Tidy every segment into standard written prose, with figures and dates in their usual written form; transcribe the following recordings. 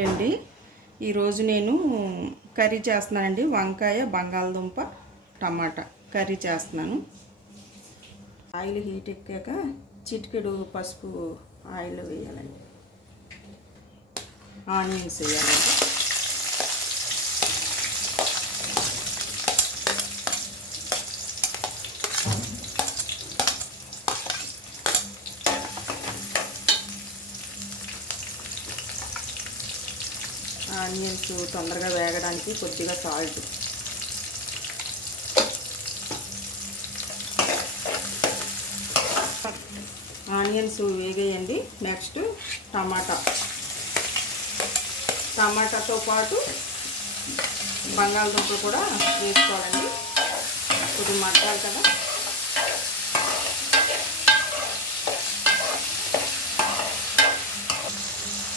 అండి ఈరోజు నేను కర్రీ చేస్తున్నానండి. వంకాయ బంగాళదుంప టమాటా కర్రీ చేస్తున్నాను. ఆయిల్ హీట్ ఎక్కాక చిటికెడు పసుపు ఆయిల్ వేయాలండి. ఆనియన్స్ వేయాలండి. ఆనియన్స్ తొందరగా వేగడానికి కొద్దిగా సాల్ట్, ఆనియన్స్ వేగేయండి. నెక్స్ట్ టమాటాతో పాటు బంగాళదుంపలు కూడా వేసుకోవాలండి. కొద్దిగా మగ్గాలి కదా.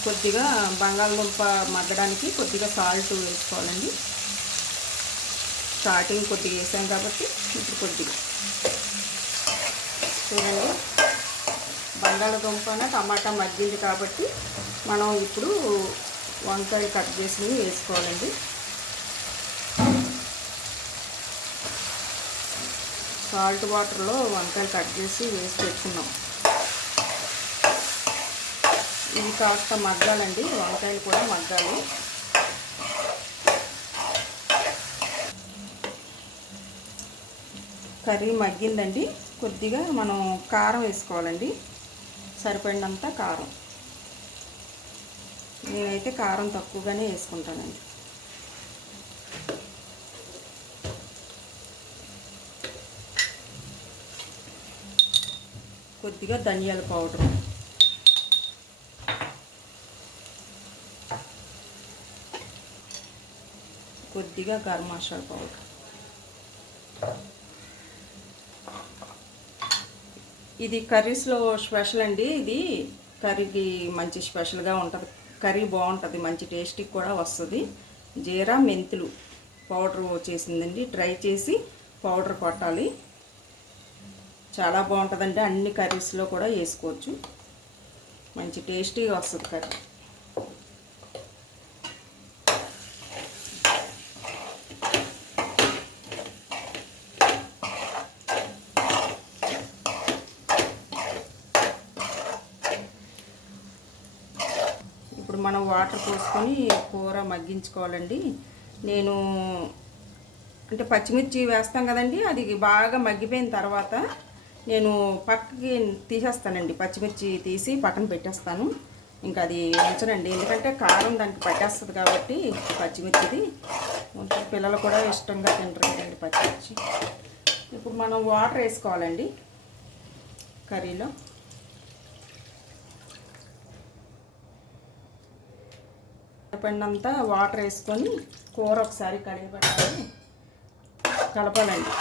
కొద్దిగా బంగాళదుంప మగ్గడానికి కొద్దిగా సాల్ట్ వేసుకోవాలండి. స్టార్టింగ్ కొద్దిగా వేసాం కాబట్టి ఇప్పుడు కొద్దిగా చూడండి. బంగాళదుంపన టమాటా మగ్గింది కాబట్టి మనం ఇప్పుడు వంకాయ కట్ చేసి వేసుకోవాలండి. సాల్ట్ వాటర్లో వంకాయలు కట్ చేసి వేసి పెట్టుకున్నాం. ఇవి కాస్త మగ్గాలండి, వంకాయలు కూడా మగ్గాలి. కర్రీ మగ్గిందండి. కొద్దిగా మనం కారం వేసుకోవాలండి, సరిపడినంత కారం. నేనైతే కారం తక్కువగానే వేసుకుంటానండి. కొద్దిగా ధనియాల పౌడర్, కొద్దిగా గరం మసాలా పౌడర్, ఇది కర్రీస్లో స్పెషల్ అండి. ఇది కర్రీకి మంచి స్పెషల్గా ఉంటుంది. కర్రీ బాగుంటుంది, మంచి టేస్టీ కూడా వస్తుంది. జీరా మెంతులు పౌడర్ చేసిందండి. డ్రై చేసి పౌడర్ కొట్టాలి. చాలా బాగుంటుందండి. అన్ని కర్రీస్లో కూడా వేసుకోవచ్చు. మంచి టేస్టీగా వస్తుంది కర్రీ. ఇప్పుడు మనం వాటర్ పోసుకొని కూర మగ్గించుకోవాలండి. నేను అంటే పచ్చిమిర్చి వేస్తాం కదండి, అది బాగా మగ్గిపోయిన తర్వాత నేను పక్కకి తీసేస్తానండి. పచ్చిమిర్చి తీసి పక్కన పెట్టేస్తాను. ఇంకా అది ఉంచనండి, ఎందుకంటే కారం దానికి పట్టేస్తుంది కాబట్టి. పచ్చిమిర్చిది పిల్లలు కూడా ఇష్టంగా తింటారు కదండి పచ్చిమిర్చి. ఇప్పుడు మనం వాటర్ వేసుకోవాలండి కర్రీలో. సరిపడినంత వాటర్ వేసుకొని కూర ఒకసారి కడిగిపెట్టాలి, కలపాలండి.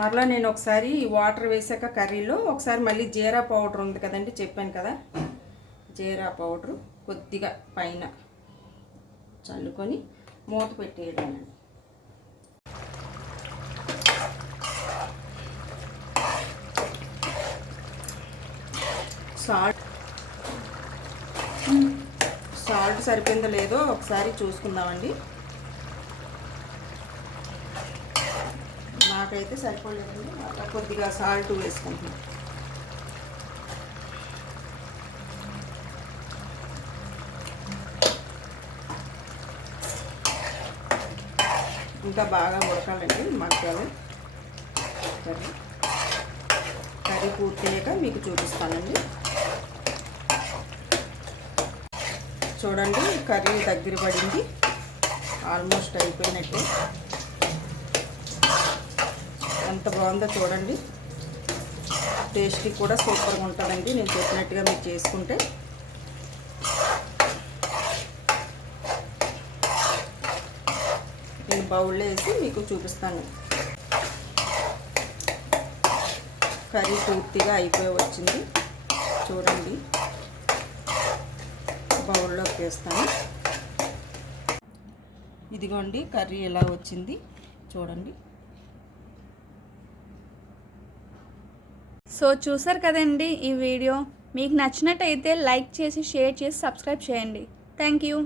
మరలా నేను ఒకసారి వాటర్ వేసాక కర్రీలో ఒకసారి మళ్ళీ జీరా పౌడర్ ఉంది కదండి, చెప్పాను కదా, జీరా పౌడరు కొద్దిగా పైన చల్లుకొని మూత పెట్టేయడండి. సాల్ట్ సరిపోయిందో లేదో ఒకసారి చూసుకుందామండి. నాకైతే సరిపోలేదండి, కొద్దిగా సాల్ట్ వేసుకుంటున్నాను. ఇంకా బాగా ఉడకాలండి, మగ్గాలి. కర్రీ పూర్తయ్యాక మీకు చూపిస్తానండి. చూడండి, కర్రీ దగ్గర పడింది, ఆల్మోస్ట్ అయిపోయినట్టే. ఎంత బాగుందో చూడండి. టేస్టీ కూడా సూపర్గా ఉంటుందండి. నేను చెప్పినట్టుగా మీరు చేసుకుంటే. నేను బౌల్లో వేసి మీకు చూపిస్తాను. కర్రీ పూర్తిగా అయిపోయి వచ్చింది చూడండి. బౌల్లోకి వేస్తాను. ఇదిగోండి కర్రీ ఎలా వచ్చింది చూడండి. సో చూసారు కదండి ఈ వీడియో. మీకు నచ్చినట్టయితే లైక్ చేసి, షేర్ చేసి, సబ్స్క్రైబ్ చేయండి. Thank you.